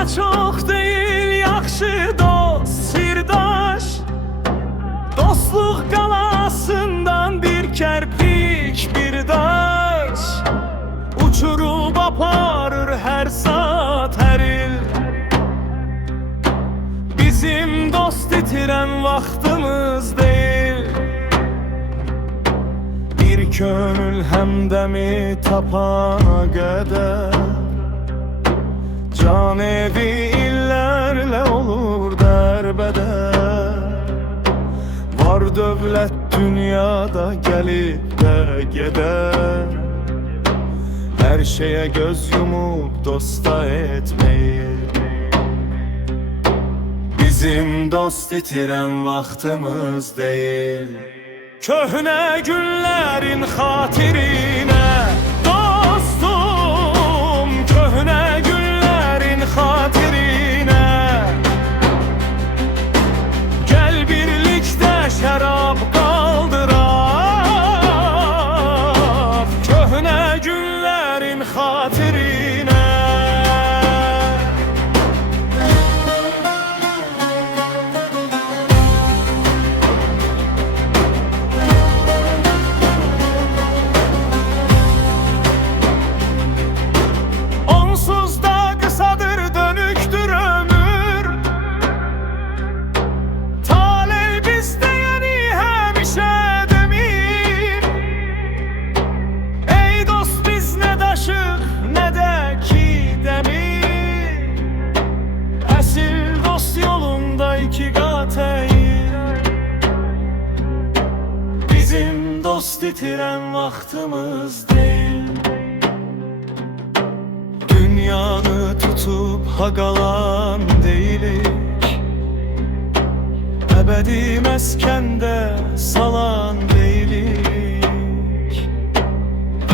da çok değil, yaxşı dost, sirdaş. Dostluq qalasından bir kerpiç, bir daş. Uçurub aparır her saat, her il. Bizim dost itirən vaxtımız değil. Bir könül həmdəmi tapana qədər can evi illərlə olur dərbədər. Var dövlət dünyada gəlib də gedər. Hər şeyə göz yumub dosta etməyir. Bizim dost itirən vaxtımız deyil. Köhnə günlərin xatirinə dostum, köhnə günlərin xatirinə gəl birlikdə şərab qaldıraq. Köhnə günlərin xatirinə. Bizim dost itirən vaxtımız deyil. Dünyanı tutup haqalan deyilik. Əbədi məskəndə salan deyilik.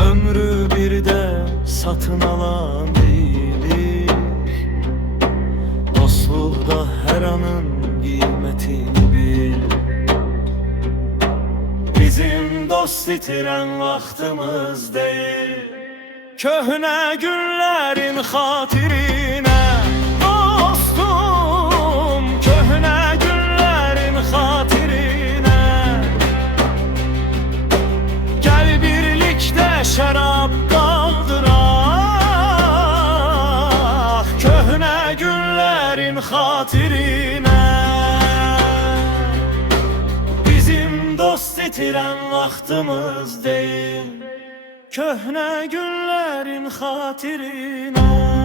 Ömrü birdə satın alan deyilik. Dostluqda hər anın qiymətini bil. Bizim dost itirən vaxtımız deyil. Köhnə günlərin xatirinə dostum, köhnə günlərin xatirinə gəl birlikdə şərab qaldıraq. Köhnə günlərin xatirinə. Dost itirən vaxtımız deyil. Köhnə günlərin xatirinə.